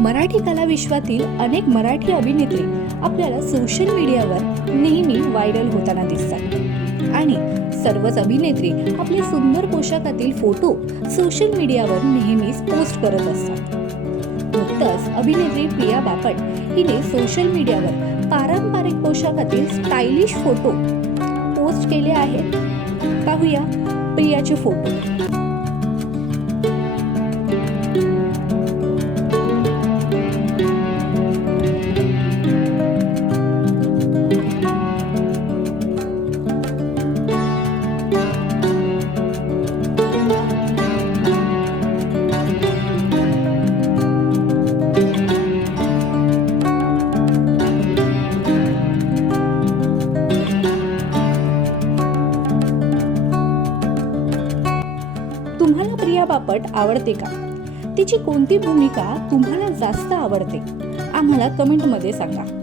मराठी कला विश्वातील अनेक मराठी अभिनेत्री आपल्याला सोशल मीडियावर नेहमी व्हायरल होताना दिसतात. आणि सर्वच अभिनेत्री आपले सुंदर पोशाखातील फोटो सोशल मीडियावर नेहमीच पोस्ट करत असतात. नुकतंच अभिनेत्री प्रिया बापट हिने सोशल मीडियावर पारंपरिक पोशाखातील स्टायलिश फोटो पोस्ट केले आहेत. पाहूया प्रियाचे फोटो तुम्हाला प्रिया बापट आवडते का? तिची कोणती भूमिका तुम्हाला जास्त आवडते? आम्हाला कमेंटमध्ये सांगा.